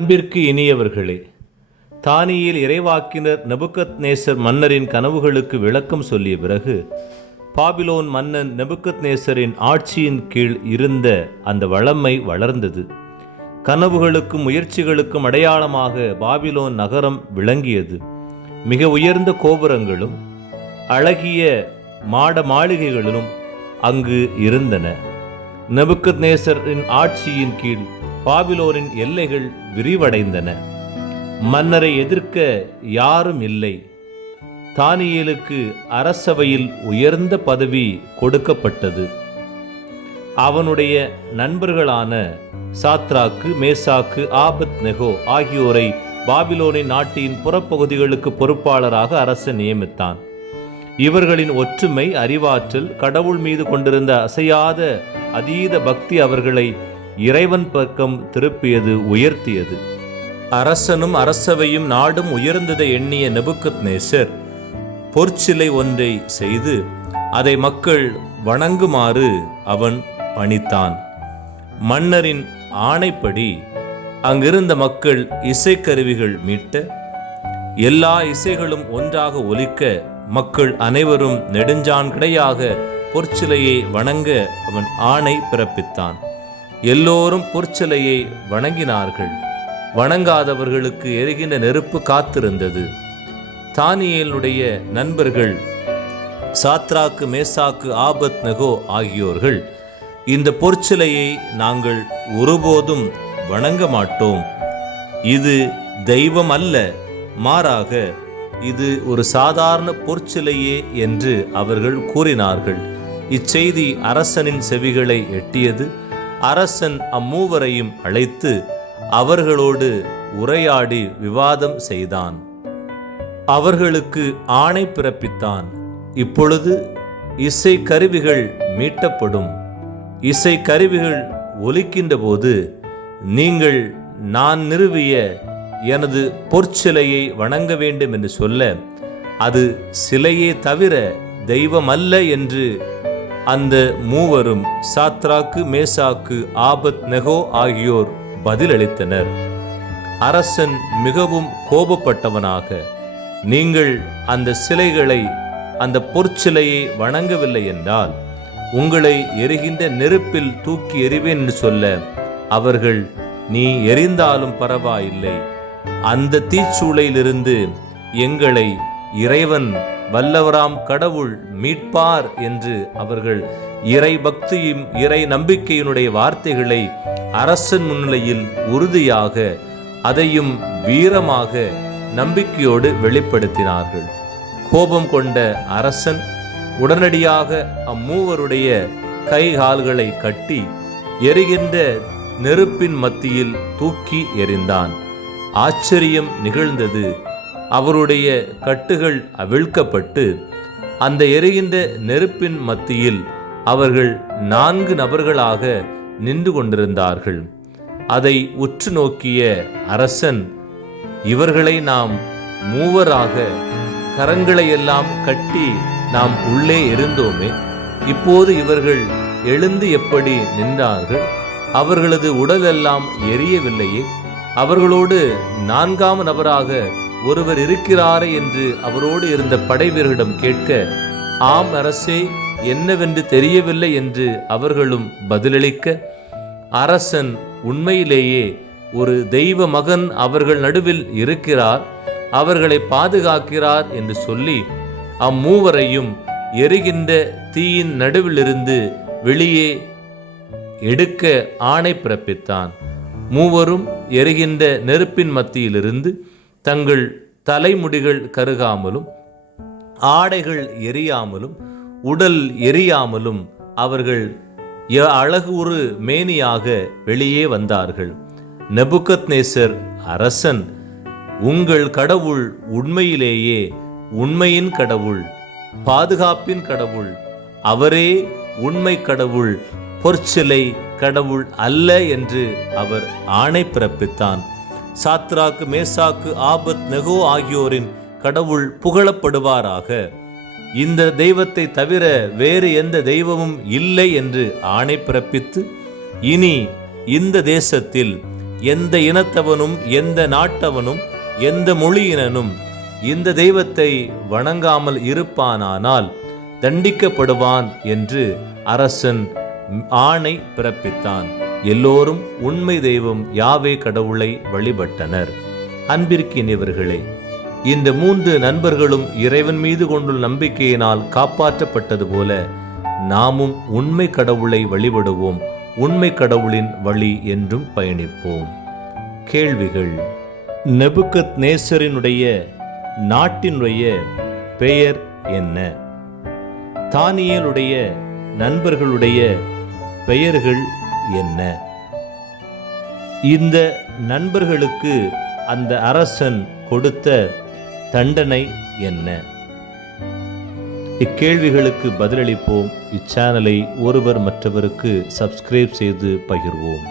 அன்பிற்கு இனியவர்களே, தானியேல் இறைவாக்கினர் நெபுக்கத்நேசர் மன்னரின் கனவுகளுக்கு விளக்கம் சொல்லிய பிறகு, பாபிலோன் மன்னன் நெபுக்கத்நேசரின் ஆட்சியின் கீழ் இருந்த அந்த வளமை வளர்ந்தது. கனவுகளுக்கும் முயற்சிகளுக்கும் அடையாளமாக பாபிலோன் நகரம் விளங்கியது. மிக உயர்ந்த கோபுரங்களும் அழகிய மாட மாளிகைகளிலும் அங்கு இருந்தன. நெபுக்கத்நேசரின் ஆட்சியின் கீழ் பாபிலோனின் எல்லைகள் விரிவடைந்தன. மன்னரை எதிர்க்க யாரும் இல்லை. தானியேலுக்கு அரசவையில் உயர்ந்த பதவி கொடுக்கப்பட்டது. அவனுடைய நண்பர்களான சாத்ராக்கு, மேசாக்கு, ஆபத்நெகோ ஆகியோரை பாபிலோனின் நாட்டின் புறப்பகுதிகளுக்கு பொறுப்பாளராக அரசன் நியமித்தான். இவர்களின் ஒற்றுமை, அறிவாற்றல், கடவுள் மீது கொண்டிருந்த அசையாத அதீத பக்தி அவர்களை இறைவன் பக்கம் திருப்பியது, உயர்த்தியது. அரசனும் அரசவையும் நாடும் உயர்ந்ததை எண்ணிய நெபுக்கத்நேசர் பொற்சிலை ஒன்றை செய்து அதை மக்கள் வணங்குமாறு அவன் பணித்தான். மன்னரின் ஆணைப்படி அங்கிருந்த மக்கள் இசைக்கருவிகள் மீட்ட, எல்லா இசைகளும் ஒன்றாக ஒலிக்க, மக்கள் அனைவரும் நெடுஞ்சான் கிடையாக பொற்சிலையை வணங்க அவன் ஆணை பிறப்பித்தான். எல்லோரும் பொற்சிலையை வணங்கினார்கள். வணங்காதவர்களுக்கு எரிகின்ற நெருப்பு காத்திருந்தது. தானியேலுடைய நண்பர்கள் சாத்ராக்கு, மேசாக்கு, ஆபத்நெகோ ஆகியோர்கள், இந்த பொற்சிலையை நாங்கள் ஒருபோதும் வணங்க மாட்டோம். இது தெய்வம் அல்ல, மாறாக இது ஒரு சாதாரண பொற்சிலையே என்று அவர்கள் கூறினார்கள். இச்செய்தி அரசனின் செவிகளை எட்டியது. அரசன் அம்மூவரையும் அழைத்து அவர்களோடு உரையாடி விவாதம் செய்தான். அவர்களுக்கு ஆணை பிறப்பித்தான். இப்பொழுது இசை கருவிகள் மீட்டப்படும். இசை கருவிகள் ஒலிக்கின்ற போது நீங்கள் நான் நிறுவிய எனது பொற்சிலையை வணங்க வேண்டும் என்று சொல்ல, அது சிலையே தவிர தெய்வம் அல்ல என்று அந்த மூவரும், சாத்ராக்கு, மேசாக்கு, ஆபத்நெகோ ஆகியோர் பதிலளித்தனர். அரசன் மிகவும் கோபப்பட்டவனாக, நீங்கள் அந்த சிலைகளை, அந்த பொற்சிலையை வணங்கவில்லை என்றால் உங்களை எரிகின்ற நெருப்பில் தூக்கி எறிவேன் என்று சொல்ல, அவர்கள், நீ எரிந்தாலும் பரவாயில்லை, அந்த தீச்சூளையிலிருந்து எங்களை இறைவன், வல்லவராம் கடவுள் மீட்பார் என்று அவர்கள் இறை பக்தியும் இறை நம்பிக்கையினுடைய வார்த்தைகளை அரசன் முன்னிலையில் உறுதியாக, அதையும் வீரமாக, நம்பிக்கையோடு வெளிப்படுத்தினார்கள். கோபம் கொண்ட அரசன் உடனடியாக அம்மூவருடைய கை கால்களை கட்டி எரிகின்ற நெருப்பின் மத்தியில் தூக்கி எறிந்தான். ஆச்சரியம் நிகழ்ந்தது. அவருடைய கட்டுகள் அவிழ்க்கப்பட்டு அந்த எரிகின்ற நெருப்பின் மத்தியில் அவர்கள் 4 நபர்களாக நின்று கொண்டிருந்தார்கள். அதை உற்று நோக்கிய அரசன், இவர்களை நாம் மூவராக கரங்களை எல்லாம் கட்டி நாம் உள்ளே இருந்தோமே, இப்போது இவர்கள் எழுந்து எப்படி நின்றார்கள்? அவர்களது உடலெல்லாம் எரியவில்லையே? அவர்களோடு 4ஆம் நபராக ஒருவர் இருக்கிறாரே என்று அவரோடு இருந்த படைவீரர்களிடம் கேட்க, ஆம் அரசே, என்னவென்று தெரியவில்லை என்று அவர்களும் பதிலளிக்க, அரசன் உண்மையிலேயே ஒரு தெய்வ மகன் அவர்கள் நடுவில் இருக்கிறார், அவர்களை பாதுகாக்கிறார் என்று சொல்லி அம்மூவரையும் எரிகின்ற தீயின் நடுவிலிருந்து வெளியே எடுக்க ஆணை பிறப்பித்தான். மூவரும் எரிகின்ற நெருப்பின் மத்தியிலிருந்து தங்கள் தலைமுடிகள் கருகாமலும், ஆடைகள் எரியாமலும், உடல் எரியாமலும் அவர்கள் அழகு ஒரு மேனியாக வெளியே வந்தார்கள். நெபுக்கத்நேசர் அரசன், உங்கள் கடவுள் உண்மையிலேயே உண்மையின் கடவுள், பாதுகாப்பின் கடவுள், அவரே உண்மை கடவுள், பொற்சிலை கடவுள் அல்ல என்று அவர் ஆணை பிறப்பித்தான். சாத்ராக்கு, மேசாக்கு, ஆபத்நெகோ ஆகியோரின் கடவுள் புகழப்படுவாராக. இந்த தெய்வத்தை தவிர வேறு எந்த தெய்வமும் இல்லை என்று ஆணை பிறப்பித்து, இனி இந்த தேசத்தில் எந்த இனத்தவனும் எந்த நாட்டவனும் எந்த மொழியினனும் இந்த தெய்வத்தை வணங்காமல் இருப்பானானால் தண்டிக்கப்படுவான் என்று அரசன் ஆணை பிறப்பித்தான். எல்லோரும் உண்மை தெய்வம் யாவே கடவுளை வழிபட்டனர். அன்பிற்கினியவர்களே, இந்த 3 நண்பர்களும் இறைவன் மீது கொண்டுள்ள நம்பிக்கையினால் காப்பாற்றப்பட்டது போல நாமும் உண்மை கடவுளை வழிபடுவோம். உண்மை கடவுளின் வழி என்றும் பயணிப்போம். கேள்விகள். நெபுக்கத்நேசரினுடைய நாட்டினுடைய பெயர் என்ன? தானியேலுடைய நண்பர்களுடைய பெயர்கள் என்ன? இந்த நண்பர்களுக்கு அந்த அரசன் கொடுத்த தண்டனை என்ன? இக்கேள்விகளுக்கு பதிலளிப்போம். இச்சேனலை ஒருவர் மற்றவருக்கு சப்ஸ்கிரைப் செய்து பகிர்வோம்.